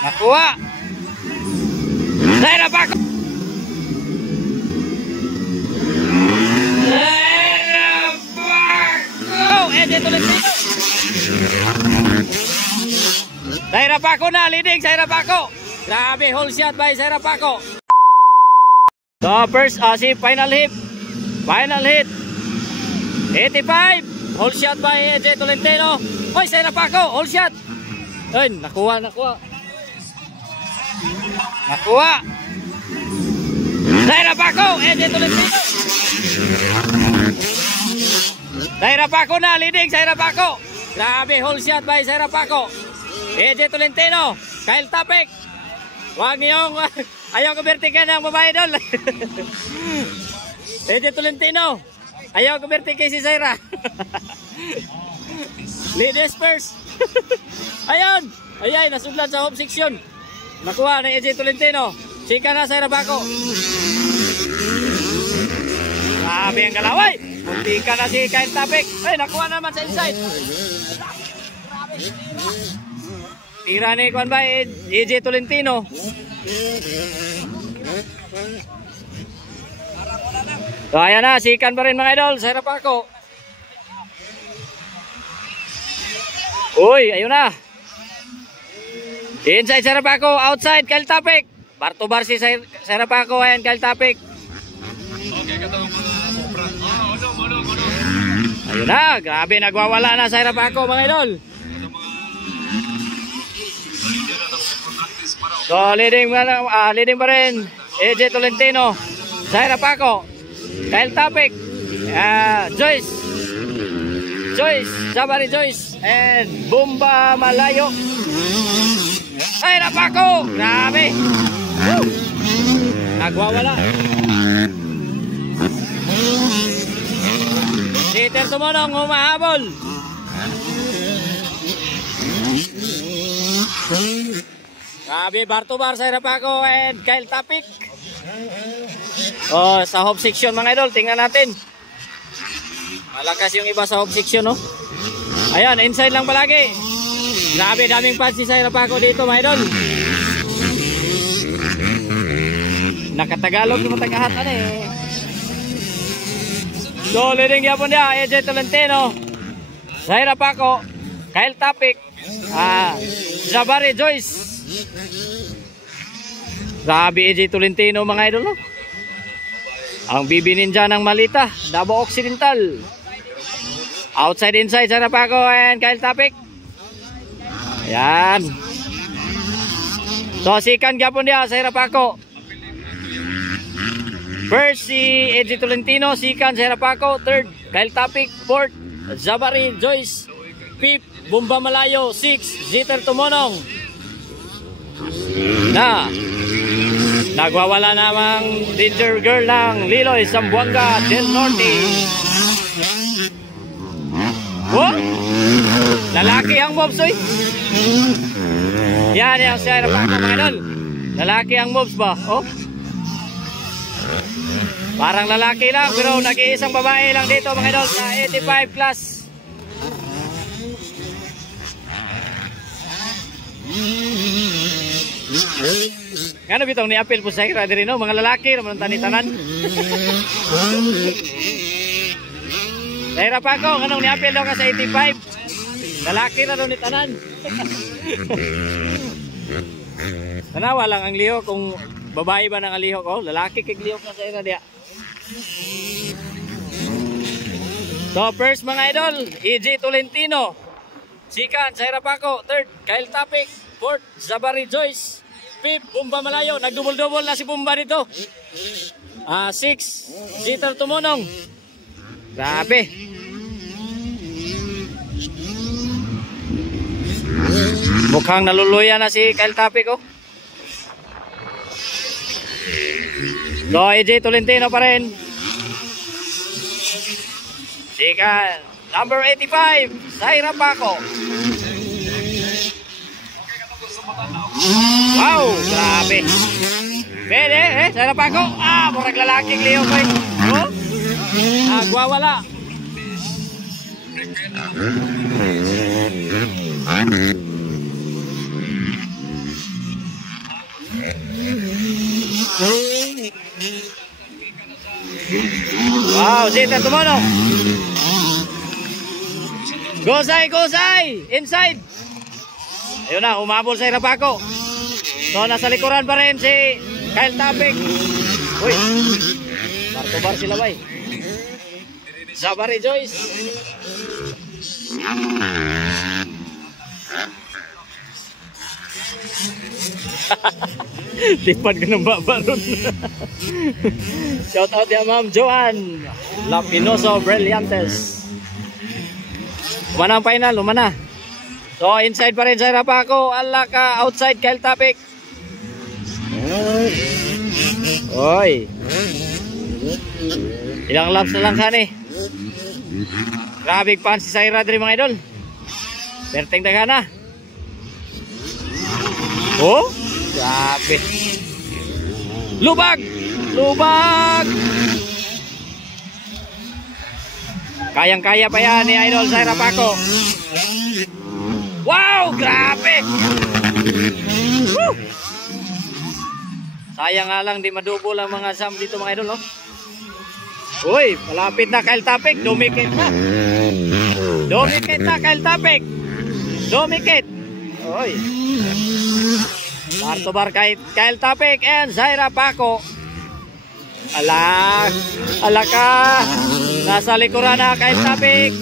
Nakuha. Zaira Paco. Zaira Paco. Edi Tolentino. Zaira Paco na leading. Zaira Paco. Grabe, whole shot by Zaira Paco. So first, si final hit. Final hit. 85. Whole shot by Edi Tolentino. Oy, Zaira Paco, whole shot. Ay, nakuha. Nakuha. Zaira Paco, Edi Tolentino. Zaira Paco na leading. Zaira Paco. Grabe, whole shot by Zaira Paco. Edi Tolentino. Kyle Tapik. Huwag niyong ayaw kubertikan ng babae doon. Edi Tolentino. Ayaw kubertikan si Zaira. Ladies first. Ayun. Ayay, nasudlan sa home section. Nakuha ng Edi Tolentino. Sika na Zaira Paco. Grabe ang galaway. Muntika na si Kyle Tapik. Ay, nakuha naman sa inside. Tira ni Kwan ba Edi Tolentino. So ayan na, sikan pa rin mga idol, Zaira Paco. Uy, ayun na. Inside Zaira Paco, outside Kyle Tapik. Bar to bar si Zaira Paco, ayan Kyle Tapik. Ayun na, grabe nagwawala na Zaira Paco mga idol. So leading pa rin Edi Tolentino, Zaira Paco, Kyle Tapik, Jabari Joyce, and Bomba Malayo. Zaira Paco, grabe. Nagwawala. Peter Tumonong humahabol. Grabe, bar to bar Zaira Paco and Kyle Tapik. Oh, sa home section mga idol, tingnan natin. Malakas yung iba sa home section, no? Ayan, inside lang palagi. Grabe, daming fans si Zaira Paco dito mga idol. Nakatagalog yung matagahatan eh. So, leading yapon niya, Edi Tolentino, Zaira Paco, Kyle Tapik, Jabari Joyce. Grabe Edi Tolentino mga idol, no? Ang BB Ninja ng Malita, Davao Occidental. Outside inside Zaira Paco and Kyle Tapik. Ayan. So sikan gyapon dia Zaira Paco. First si Edi Tolentino, second Zaira Paco, third Kyle Tapik, fourth Jabari Joyce, fifth Bomba Malayo, sixth Jeter Tumonong. Na nagwawala namang danger girl ng Liloy Zamboanga del Norte. Oh, lalaki ang mobs oy. Yan yung Zaira Paco mga idol. Lalaki ang mobs ba? Oh, parang lalaki lang pero nag-iisang babae lang dito mga idol sa 85 class. Ngano bitong ni-appeal po sa Zaira diri no, mga lalaki naman ang tanitanan. Zaira Paco, nganong ni-appeal daw ka sa 85? Lalaki na daw ni tanan. Tanawa lang ang lihok kung babae ba nang lihok oh, lalaki kay lihok na Zaira dia. So first mga idol, Edi Tolentino. Second, Zaira Paco. Third, Kyle Tapik. Fourth, Jabari Joyce. Fifth, Bomba Malayo. Nagdubol-dubol na si Bomba dito. Six, Jeter Tumonong. Grabe. Mukhang naluluya na si Kyle Tapik oh. So, Edi Tolentino pa rin. Second, number 85, Zaira Paco. Wow, grabe. Pwede, Zaira Paco. Murag lalaking liyo ko eh. Oh, nagwawala. Wow, Jeter tumonong. Gosay, Gosay! Inside! Ayun na, umabol sa Irapaco. So, nasa likuran pa rin si Kyle Tapik. Uy, bar-to-bar sila ba eh. Jabari Joyce. Tipad ka ng babaron. Shout out ya Ma'am Joan Lapinoso Brillantes. Umana ang final, umana. So inside pa rin sa Irapaco. Alaka outside Kyle Tapik. Oy. Ilang laps na lang sani. Grabe pan si Saira diri mga idol. Perteng dagana. Oh, grabe. Lubag! Lubag! Kayang-kaya pa yan ni Idol sa Irapaco. Wow! Grabe! Woo! Sayang nga lang di madubol ang mga Sam dito mga idol, no? Uy, malapit na Kyle Tapik. Dumikit na. Dumikit na Kyle Tapik. Dumikit. Uy. Bar to bar Kyle Tapik and Zaira Paco. Ala. Ala ka. Nasa likuran na Kyle Tapik.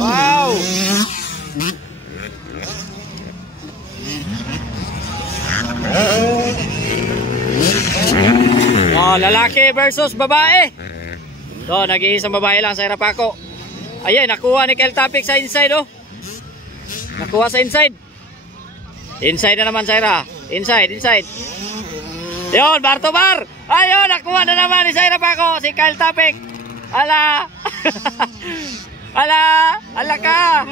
Wow. Oh, lalaki versus babae. So, nag-iisang babae lang sa Irapaco. Ayan, nakuha ni Kyle Tapik sa inside, oh. Nakuha sa inside. Inside na naman, Zaira. Inside, inside. Yun, bar to bar. Ayun, nakuha na naman ni Zaira Paco, si Kyle Tapik. Ala. Ala. Ala ka.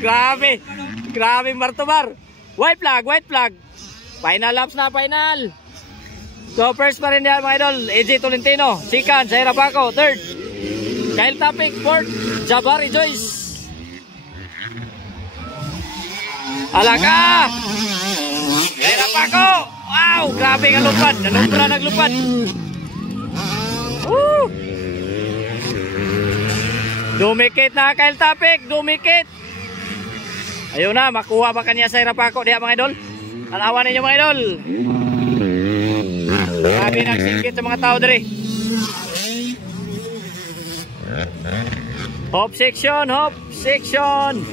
Grabe. Grabe, bar to bar. White flag, white flag. Final laps na, final. So first pa rin yan mga idol, AJ Tolentino. Second, Zaira Paco. Third, Kyle Tapik. Fourth, Jabari Joyce. Alaka! Zaira Paco. Wow, grabe ang lupad. Nalumpra naglupad. Woo! Dumikit na Kyle Tapik. Dumikit. Ayun na, makuha ba kanya sa Irapaco diya mga idol? Tanawan ninyo mga idol. Grabe nagsingkit sa mga tao diri. Hop section, hop section.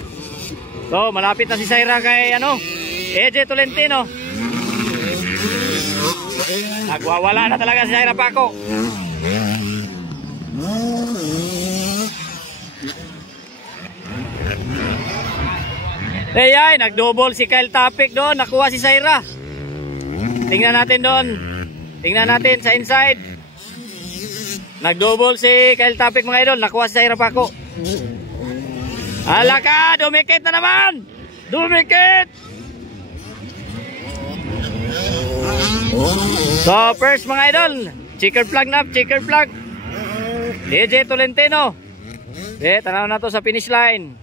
So, malapit na si Zaira kay ano, AJ Tolentino. Nagwawala na talaga si Zaira Paco. Ay, nagdouble si Kyle Tapik doon. Nakuha si Zaira. Tingnan natin doon. Tingnan natin sa inside. Nagdouble si Kyle Tapik mga idol. Nakuha si Zaira Paco. Alaka, dumikit na naman. Dumikit. So first mga idol, checker flag na, checker flag. AJ Tolentino. Okay, tanaw na to sa finish line.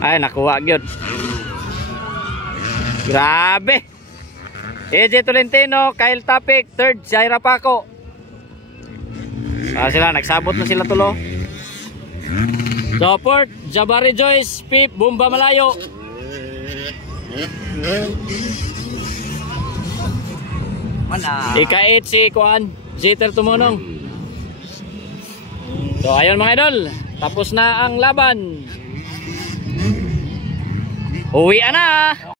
Ay, nakuha gyud. Grabe. AJ Tolentino, Kyle Tapik, third, Zaira Paco. Sila, nagsabot na sila tulo. So, fourth, Jabari Joyce, fifth, Bumba Malayo. Ika-8 si Kuan, Jeter Tumonong. So, ayun mga idol, tapos na ang laban. Uwi na.